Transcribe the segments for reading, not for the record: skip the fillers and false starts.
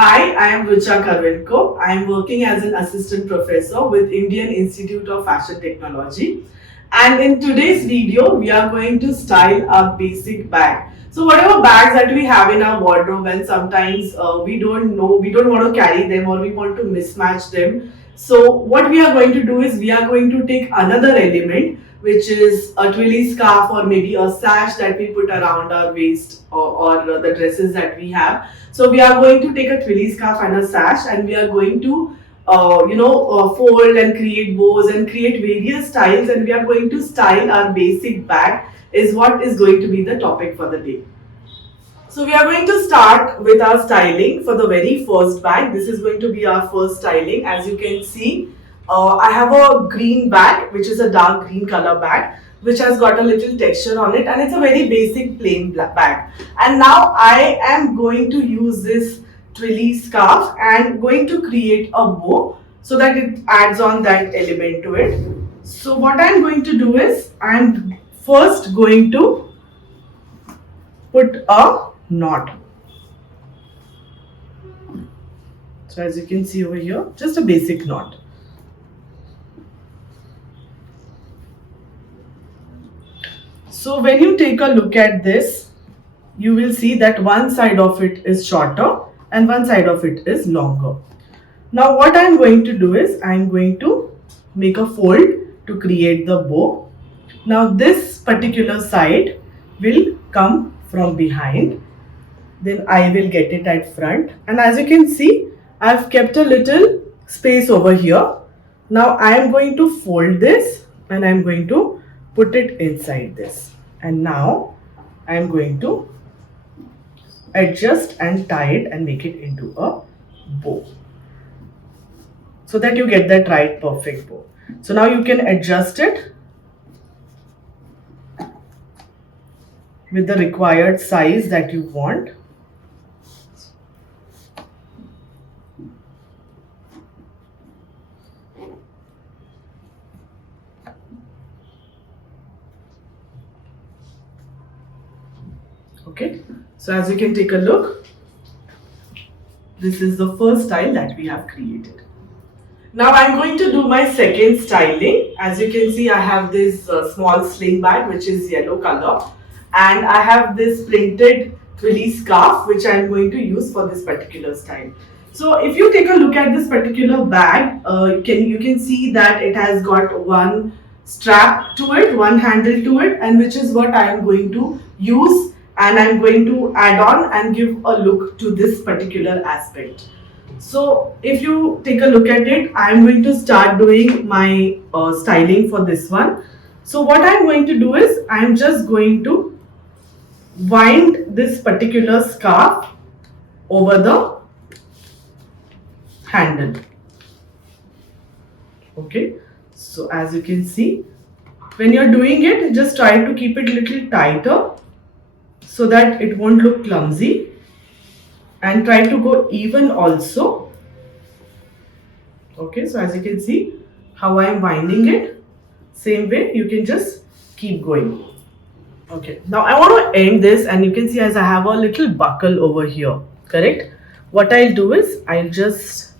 Hi, I am Rucha Karvinkop. I am working as an assistant professor with Indian Institute of Fashion Technology. And in today's video, we are going to style our basic bag. So whatever bags that we have in our wardrobe, and sometimes we don't know, we don't want to carry them, or we want to mismatch them. So what we are going to do is we are going to take another element, which is a twilly scarf or maybe a sash that we put around our waist, or the dresses that we have. So we are going to take a twilly scarf and a sash, and we are going to fold and create bows and create various styles, and we are going to style our basic bag is what is going to be the topic for the day. So we are going to start with our styling for the very first bag. This is going to be our first styling. As you can see, I have a green bag, which is a dark green color bag, which has got a little texture on it, and it's a very basic plain bag. And now I am going to use this twilly scarf and going to create a bow so that it adds on that element to it. So what I'm going to do is I'm first going to put a knot. So as you can see over here, just a basic knot. So when you take a look at this, you will see that one side of it is shorter and one side of it is longer. Now what I am going to do is I am going to make a fold to create the bow. Now this particular side will come from behind, then I will get it at front, and as you can see I have kept a little space over here. Now I am going to fold this and I am going to put it inside this, and now I am going to adjust and tie it and make it into a bow so that you get that right perfect bow. So now you can adjust it with the required size that you want. Okay, so as you can take a look, this is the first style that we have created. Now I'm going to do my second styling. As you can see, I have this small sling bag which is yellow color, and I have this printed twilly scarf which I'm going to use for this particular style. So if you take a look at this particular bag, you can see that it has got one strap to it, one handle to it, and which is what I am going to use, and I'm going to add on and give a look to this particular aspect. So if you take a look at it, I'm going to start doing my styling for this one. So what I'm going to do is I'm just going to wind this particular scarf over the handle. Okay, so as you can see, when you're doing it, just try to keep it a little tighter so that it won't look clumsy, and try to go even also. Okay, so as you can see how I am winding it, same way you can just keep going. Okay, now I want to end this, and you can see as I have a little buckle over here, correct? What I'll do is I'll just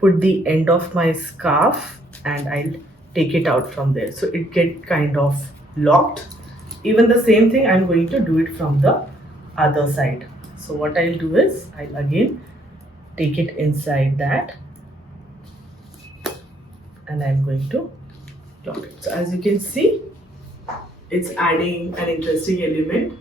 put the end of my scarf and I'll take it out from there, so it get kind of locked. Even the same thing I'm going to do it from the other side. So what I'll do is I'll again take it inside that, and I'm going to lock it. So as you can see, it's adding an interesting element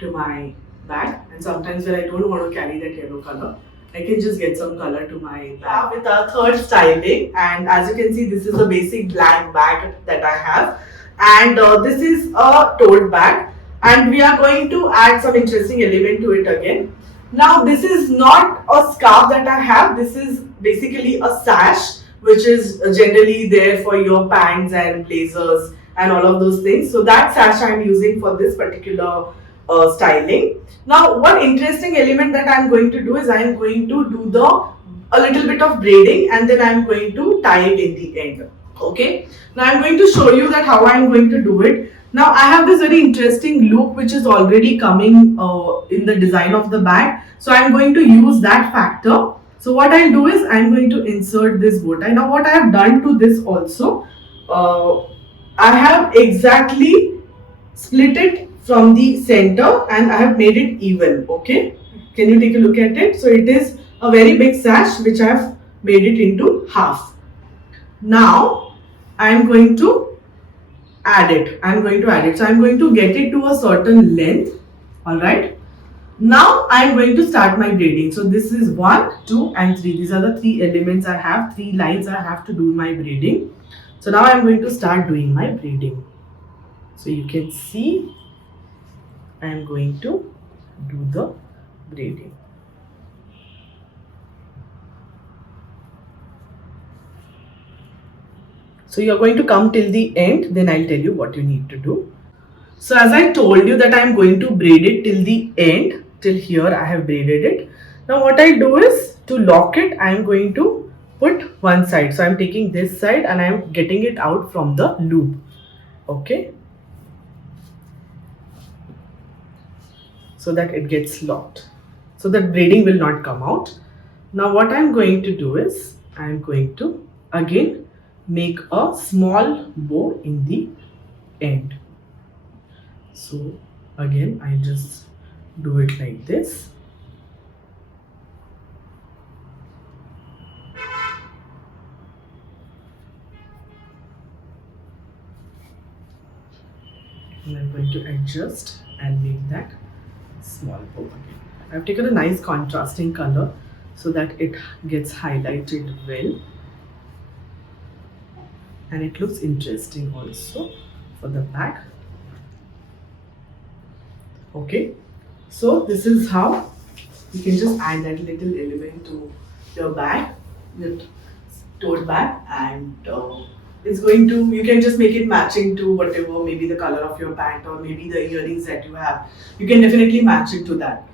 to my bag, and sometimes when I don't want to carry that yellow color, I can just get some color to my bag. With our third styling, and as you can see, this is a basic black bag that I have, and this is a tote bag, and we are going to add some interesting element to it again. Now this is not a scarf that I have, this is basically a sash which is generally there for your pants and blazers and all of those things. So that sash I am using for this particular styling. Now what interesting element that I am going to do is I am going to do a little bit of braiding, and then I am going to tie it in the end. Okay, now I'm going to show you that how I'm going to do it. Now I have this very interesting loop which is already coming in the design of the bag, so I'm going to use that factor So what I'll do is I'm going to insert this bow tie. Now what I have done to this also, I have exactly split it from the center and I have made it even. Okay, can you take a look at it? So it is a very big sash which I have made it into half. Now I am going to add it. I am going to add it. So I am going to get it to a certain length. All right. Now I am going to start my braiding. So this is 1, 2 and 3. These are the 3 elements I have, 3 lines I have to do my braiding. So now I am going to start doing my braiding. So you can see I am going to do the braiding. So you are going to come till the end, then I'll tell you what you need to do. So as I told you that I am going to braid it till the end, till here I have braided it. Now what I'll do is, to lock it, I am going to put one side. So I am taking this side and I am getting it out from the loop. Okay. So that it gets locked. So that braiding will not come out. Now what I am going to do is, I am going to again make a small bow in the end. So again I just do it like this. And I'm going to adjust and make that small bow again. I've taken a nice contrasting color so that it gets highlighted well. And it looks interesting also for the back. Okay, so this is how you can just add that little element to your bag, your tote bag, and it's going to, you can just make it matching to whatever, maybe the color of your pant or maybe the earrings that you have. You can definitely match it to that.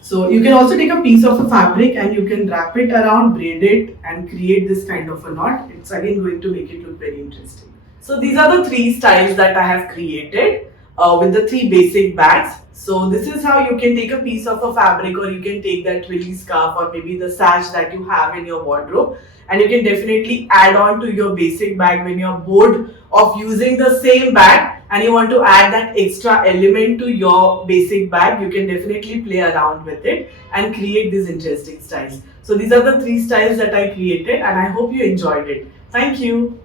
So you can also take a piece of a fabric and you can wrap it around, braid it and create this kind of a knot. It's again going to make it look very interesting. So these are the 3 styles that I have created with the 3 basic bags. So this is how you can take a piece of a fabric, or you can take that Twilly scarf or maybe the sash that you have in your wardrobe, and you can definitely add on to your basic bag when you're bored of using the same bag and you want to add that extra element to your basic bag. You can definitely play around with it and create these interesting styles. So these are the 3 styles that I created and I hope you enjoyed it. Thank you.